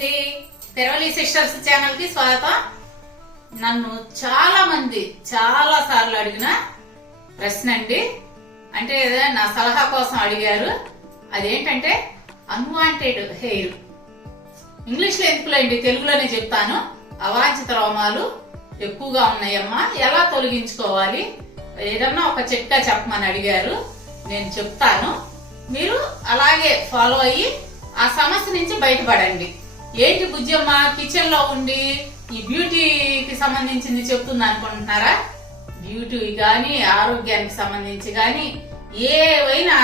అండి, తెరవలి sisters channel కి స్వాగతం. నన్ను చాలా మంది చాలా సార్లు అడిగిన ప్రశ్న అండి, అంటే నా సలహా కోసం అడిగారు. అదేంటంటే అన్వాంటెడ్ హెయిర్. ఇంగ్లీష్ లో ఎందుకులేండి, తెలుగులోనే చెప్తాను. అవాంఛిత రోమాలు ఎక్కువగా ఉన్నాయమ్మా, ఎలా తొలగించుకోవాలి, ఏదన్నా ఒక చిట్కా చెప్పమని అడిగారు. నేను చెప్తాను, మీరు అలాగే ఫాలో అయ్యి ఆ సమస్య నుంచి బయటపడండి. ఏంటి బుజ్జమ్మ కిచెన్ లో ఉండి ఈ బ్యూటీకి సంబంధించింది చెప్తుంది అనుకుంటున్నారా? బ్యూటీ గాని ఆరోగ్యానికి సంబంధించి గాని ఏవైనా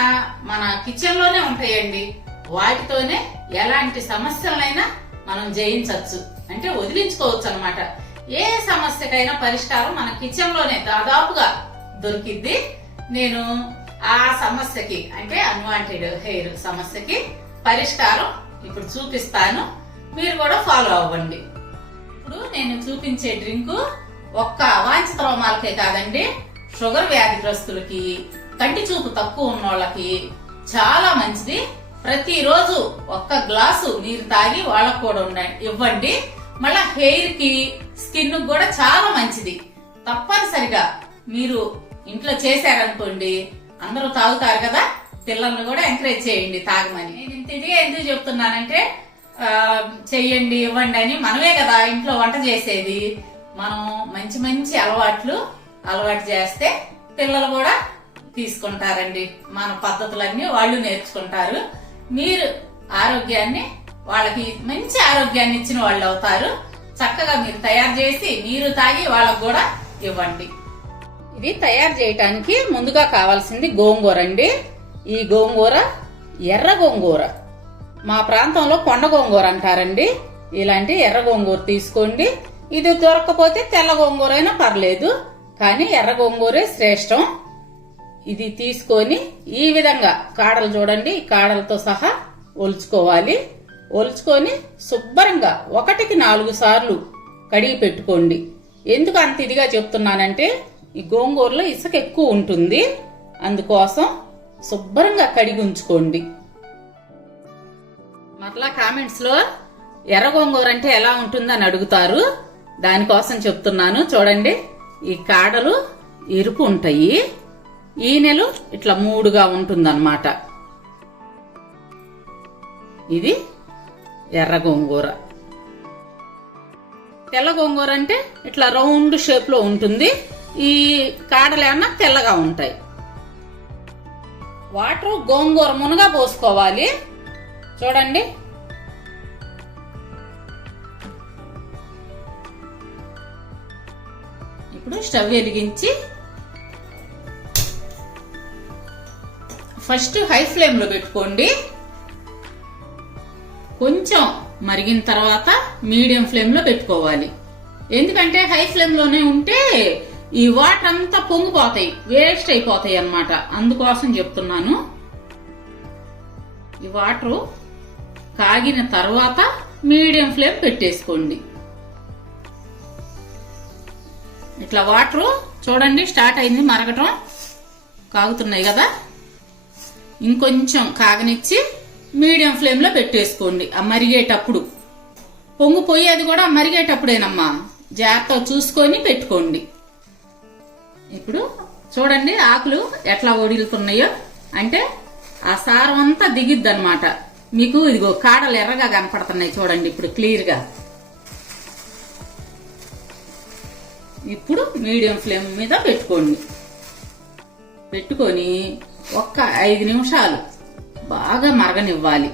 మన కిచెన్ లోనే ఉంటాయండి. వాటితోనే ఎలాంటి సమస్యలైనా మనం జయించవచ్చు, అంటే వదిలించుకోవచ్చు అన్నమాట. ఏ సమస్యకైనా పరిష్కారం మన కిచెన్ లోనే దాదాపుగా దొరికిద్ది. నేను ఆ సమస్యకి, అంటే అన్వాంటెడ్ హెయిర్ సమస్యకి పరిష్కారం ఇప్పుడు చూపిస్తాను. మీరు కూడా ఫాలో అవ్వండి. ఇప్పుడు నేను చూపించే డ్రింక్ ఒక్క అవాంఛిత రోమాలకే కాదండి, షుగర్ వ్యాధిగ్రస్తులకి, కంటి చూపు తక్కువ ఉన్న వాళ్ళకి చాలా మంచిది. ప్రతిరోజు ఒక్క గ్లాసు నీరు తాగి వాళ్ళకు కూడా ఇవ్వండి. మళ్ళా హెయిర్ కి, స్కిన్ కూడా చాలా మంచిది. తప్పనిసరిగా మీరు ఇంట్లో చేశారనుకోండి, అందరూ తాగుతారు కదా, పిల్లల్ని కూడా ఎంకరేజ్ చేయండి తాగమని. నేను ఇంత ఇదిగా ఎందుకు చెప్తున్నానంటే, చెయ్యండి ఇవ్వండి అని మనమే కదా ఇంట్లో వంట చేసేది. మనం మంచి మంచి అలవాటు చేస్తే పిల్లలు కూడా తీసుకుంటారండి. మన పద్ధతులన్నీ వాళ్ళు నేర్చుకుంటారు. మీరు ఆరోగ్యాన్ని, వాళ్ళకి మంచి ఆరోగ్యాన్ని ఇచ్చిన వాళ్ళు అవుతారు. చక్కగా మీరు తయారు చేసి మీరు తాగి వాళ్ళకు కూడా ఇవ్వండి. ఇది తయారు చేయటానికి ముందుగా కావాల్సింది గోంగూర అండి. ఈ గోంగూర ఎర్ర గోంగూర, మా ప్రాంతంలో కొండ గోంగూర అంటారండి. ఇలాంటి ఎర్ర గోంగూర తీసుకోండి. ఇది దొరకకపోతే తెల్ల గోంగూర అయినా పర్లేదు, కానీ ఎర్ర గోంగూరే శ్రేష్టం. ఇది తీసుకొని ఈ విధంగా కాడలు చూడండి, ఈ కాడలతో సహా ఒలుచుకోవాలి. ఒలుచుకొని శుభ్రంగా 1-4 సార్లు కడిగి పెట్టుకోండి. ఎందుకు అంత ఇదిగా చెప్తున్నానంటే, ఈ గోంగూరలో ఇసుక ఎక్కువ ఉంటుంది, అందుకోసం శుభ్రంగా కడిగి ఉంచుకోండి. మరలా కామెంట్స్ లో ఎర్ర గోంగూర అంటే ఎలా ఉంటుందని అడుగుతారు, దానికోసం చెప్తున్నాను. చూడండి, ఈ కాడలు ఎరుపు ఉంటాయి, ఈనెలు ఇట్లా 3గా ఉంటుందన్నమాట. ఇది ఎర్ర గోంగూర. తెల్ల గోంగూర అంటే ఇట్లా రౌండ్ షేప్ లో ఉంటుంది. ఈ కాడలు ఏమన్నా తెల్లగా ఉంటాయి. వాటర్ గోంగూర మునగా పోసుకోవాలి. చూడండి, ఇప్పుడు స్టవ్ వెలిగించి ఫస్ట్ హై ఫ్లేమ్ లో పెట్టుకోండి. కొంచెం మరిగిన తర్వాత మీడియం ఫ్లేమ్ లో పెట్టుకోవాలి. ఎందుకంటే హై ఫ్లేమ్ లోనే ఉంటే ఈ వాటర్ అంతా పొంగిపోతాయి, వేస్ట్ అయిపోతాయి అన్నమాట. అందుకోసం చెప్తున్నాను. ఈ వాటర్ కాగిన తర్వాత మీడియం ఫ్లేమ్ పెట్టేసుకోండి. ఇట్లా వాటర్ చూడండి స్టార్ట్ అయింది మరగటం, కాగుతున్నాయి కదా. ఇంకొంచెం కాగనిచ్చి మీడియం ఫ్లేమ్ లో పెట్టేసుకోండి. ఆ మరిగేటప్పుడు పొంగిపోయి, అది కూడా మరిగేటప్పుడేనమ్మా, జాగ్రత్తగా చూసుకొని పెట్టుకోండి. ఇప్పుడు చూడండి ఆకులు ఎట్లా ఒడిలుతున్నాయో, అంటే ఆ సారం అంతా దిగిద్ది అనమాట. మీకు ఇదిగో కాడలు ఎర్రగా కనపడుతున్నాయి చూడండి ఇప్పుడు క్లియర్ గా. ఇప్పుడు మీడియం ఫ్లేమ్ మీద పెట్టుకోండి. పెట్టుకొని ఒక్క 5 నిమిషాలు బాగా మరగనివ్వాలి.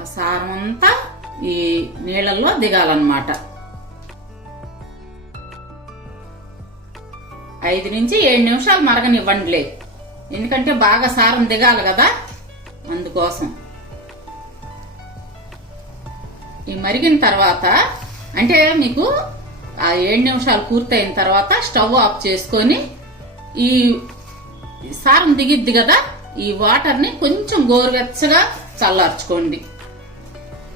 ఆ సారం అంతా ఈ నీళ్ళల్లో దిగాలన్నమాట. 5 నుంచి 7 నిమిషాలు మరగనివ్వండిలే, ఎందుకంటే బాగా సారం దిగాలి కదా, అందుకోసం. ఈ మరిగిన తర్వాత, అంటే మీకు ఆ 7 నిమిషాలు పూర్తయిన తర్వాత స్టవ్ ఆఫ్ చేసుకొని, ఈ సారం దిగిద్ది కదా, ఈ వాటర్ ని కొంచెం గోరువెచ్చగా చల్లార్చుకోండి.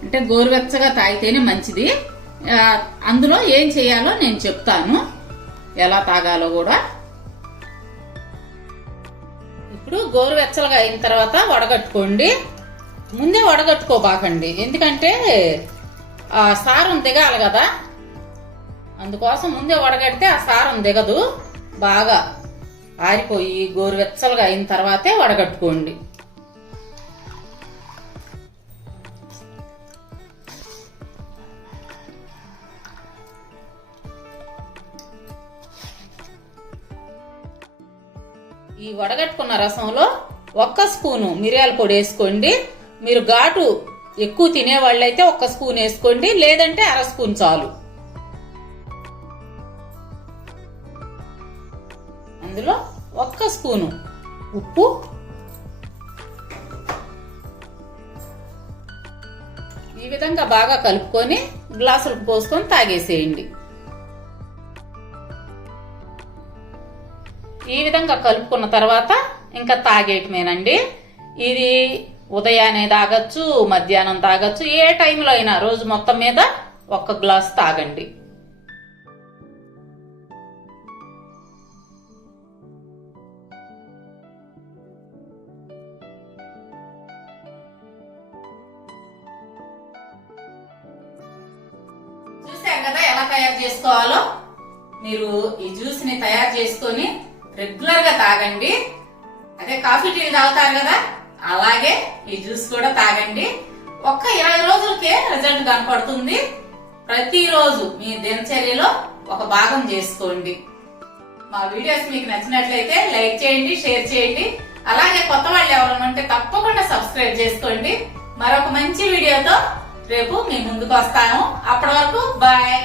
అంటే గోరువెచ్చగా తాగితేనే మంచిది. అందులో ఏం చేయాలో నేను చెప్తాను, ఎలా తాగాలో కూడా. ఇప్పుడు గోరువెచ్చలుగా అయిన తర్వాత వడగట్టుకోండి. ముందే వడగట్టుకోబాకండి, ఎందుకంటే ఆ సారం దిగాలి కదా, అందుకోసం ముందే వడగడితే ఆ సారం దిగదు. బాగా ఆరిపోయి గోరువెచ్చలుగా అయిన తర్వాతే వడగట్టుకోండి. ఈ వడగట్టుకున్న రసంలో 1 స్పూను మిరియాల పొడి వేసుకోండి. మీరు ఘాటు ఎక్కువ తినేవాళ్ళైతే 1 స్పూన్ వేసుకోండి, లేదంటే 1/2 స్పూన్ చాలు. అందులో 1 స్పూను ఉప్పు, ఈ విధంగా బాగా కలుపుకొని గ్లాసులకు పోసుకొని తాగేసేయండి. ఈ విధంగా కలుపుకున్న తర్వాత ఇంకా తాగేయటమేనండి. ఇది ఉదయాన్నే తాగొచ్చు, మధ్యాహ్నం తాగొచ్చు, ఏ టైంలో అయినా రోజు మొత్తం మీద 1 గ్లాస్ తాగండి. చూసారు కదా ఎలా తయారు చేసుకోవాలో. మీరు ఈ జ్యూస్ ని తయారు చేసుకొని రెగ్యులర్ గా తాగండి. అదే కాఫీ టీలు తాగుతారు కదా, అలాగే ఈ జ్యూస్ కూడా తాగండి. 20 రోజులకే రిజల్ట్ కనపడుతుంది. ప్రతిరోజు మీ దినచర్యలో ఒక భాగం చేసుకోండి. మా వీడియోస్ మీకు నచ్చినట్లయితే లైక్ చేయండి, షేర్ చేయండి. అలాగే కొత్త వాళ్ళు ఎవరైనా ఉంటే తప్పకుండా సబ్స్క్రైబ్ చేసుకోండి. మరొక మంచి వీడియోతో రేపు మీ ముందుకు వస్తాము. అప్పటి వరకు బాయ్.